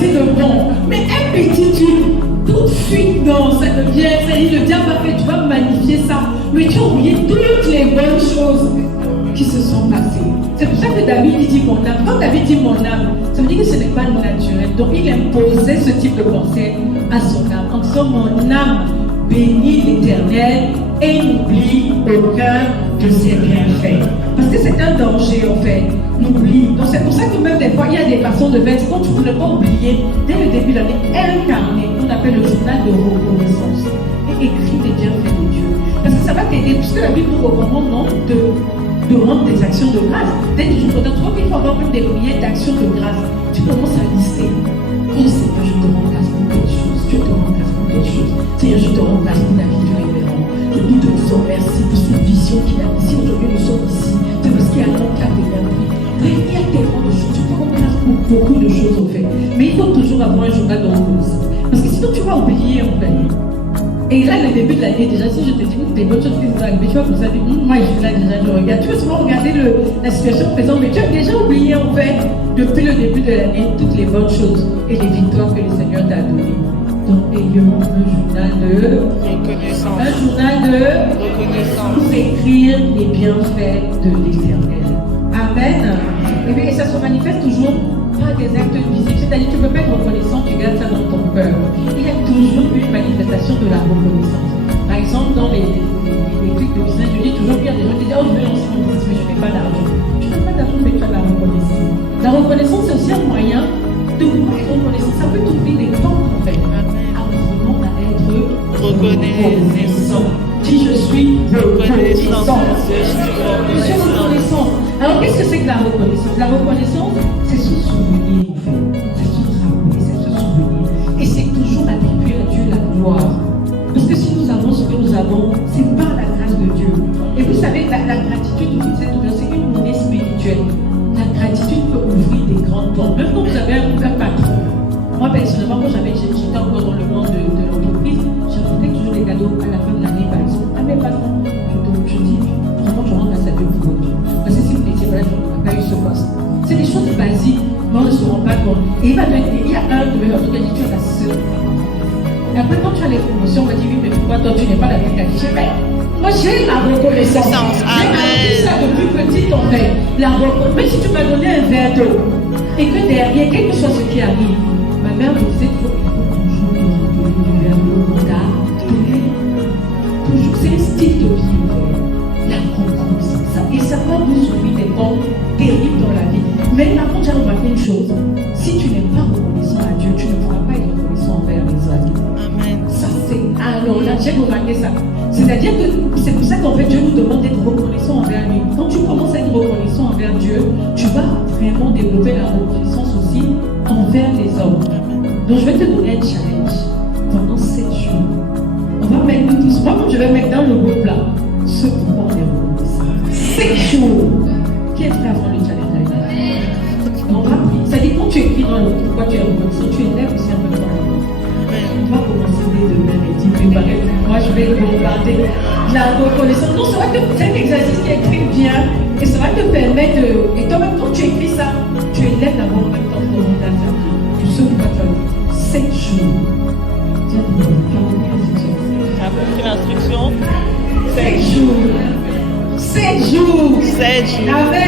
c'est de bon. Mais un petit truc, tout de suite, non, ça devient, ça dit, le diable va faire, tu vas magnifier ça. Mais tu as oublié toutes les bonnes choses qui se sont passées. C'est pour ça que David il dit mon âme. Quand David dit mon âme, ça veut dire que ce n'est pas naturel. Donc il imposait ce type de pensée à son âme. En disant mon âme bénit l'Éternel et n'oublie aucun de ses bienfaits. Parce que c'est un danger en fait. N'oublie. Donc c'est pour ça que même des fois il y a des façons de faire. Quand tu ne voulais pas oublier, dès le début de l'année, incarner, qu'on appelle le journal de reconnaissance. Et écris les bienfaits de Dieu. Parce que ça va t'aider, puisque la Bible nous recommande non, de rendre des actions de grâce. Dès que tu vois qu'il faut avoir même des prières d'action de grâce, tu commences à lister. Oh Seigneur, je te rends grâce pour telle chose. Je te rends grâce pour telle chose. Seigneur, je te rends grâce pour la vie du révérend. Je nous te disons merci pour cette vision qu'il a ici. Aujourd'hui, nous sommes ici. C'est parce qu'il y a un qui a bien pris. Il y a tellement de choses. Tu te rends grâce pour beaucoup de choses, en fait. Mais il faut toujours avoir un journal de reconnaissance. Parce que sinon, tu vas oublier, en fait. Et là, le début de l'année, déjà, si je te dis des bonnes choses qui vont arriver, tu vas vous dire, moi, je suis là déjà, je regarde. Tu vas souvent regarder la situation présente, mais tu as déjà oublié, en fait, depuis le début de l'année, toutes les bonnes choses et les victoires que le Seigneur t'a données. Donc, ayons un journal de reconnaissance. Un journal de reconnaissance. Pour écrire les bienfaits de l'Éternel. Amen. Et ça se manifeste toujours par des actes visibles. C'est-à-dire que tu ne peux pas être reconnaissant, tu gardes ça dans ton cœur. Il y a toujours une manifestation de la reconnaissance. Par exemple, dans les trucs de business, je dis toujours qu'il y a des gens qui disent oh, je veux lancer mon business, mais je n'ai pas d'argent. Tu n'as pas d'argent, mais tu as de la reconnaissance. La reconnaissance, c'est aussi un moyen de pouvoir être reconnaissant. Ça peut t'ouvrir des portes, en fait. Apprenons à être reconnaissant. Si je suis reconnaissant. Je suis reconnaissant. Alors, qu'est-ce que c'est que la reconnaissance? La reconnaissance, c'est se souvenir, en fait. C'est se rappeler, c'est se souvenir. Et c'est toujours attribuer à Dieu la gloire. Parce que si nous avons ce que nous avons, c'est par la grâce de Dieu. Et vous savez, la gratitude, c'est une monnaie spirituelle. La gratitude peut ouvrir des grandes portes. Même quand vous avez un patron. Moi, personnellement, quand j'étais encore dans le monde de l'entreprise, j'apportais toujours des cadeaux à la fin de l'année, par exemple. À mes patrons, je dis, vraiment, je rends grâce à Dieu pour votre Dieu. Parce que si vous n'étiez pas là, je n'aurais pas eu ce poste. C'est des choses basiques, mais on ne se rend pas compte. Et il y a un de mes patrons qui a dit, tu es la seule. Et après, quand tu as les promotions, on va dire, oui, mais pourquoi toi, tu n'es pas la même qualité? Mais moi, j'ai la reconnaissance. J'ai appris ça depuis petite, en fait. Même si tu m'as donné un verre d'eau, et que derrière, quel que soit ce qui arrive, ma mère me disait qu'il faut toujours te rappeler du verre d'eau qu'on t'a donné. Toujours, c'est un style de vie, en fait. La reconnaissance. Et ça peut nous ouvrir des portes terribles dans la vie. Mais par contre, j'ai remarqué une chose. Si tu n'es pas reconnaissant à Dieu, tu ne pourras pas être reconnaissant envers les autres. Amen. Ça, c'est. Alors là, j'ai remarqué ça. C'est-à-dire que c'est pour ça qu'en fait, Dieu nous demande d'être reconnaissant envers lui. Quand tu commences à être reconnaissant envers Dieu, tu vas vraiment développer la reconnaissance aussi envers les hommes. Donc, je vais te donner un challenge pendant 7 jours. On va mettre nous tous. Moi, je vais mettre dans le groupe là ce pourquoi on est reconnaissant. 7 jours. Qui est prêt à faire le challenge avec moi? On va prier. C'est-à-dire quand tu écris dans le pourquoi tu es reconnaissant, tu élèves aussi un peu ton rapport. On va commencer dès demain et dire préparez. Moi, je vais regarder la reconnaissance. Non, c'est vrai que c'est un exercice qui est très bien et ça va te permettre de. Et toi-même, quand tu écris ça, tu élèves d'abord en même temps ton mental. Pour ceux qui vont te dire 7 jours. Tiens, tu as compris l'instruction? 7 jours. 7 jours. 7 jours. Amen.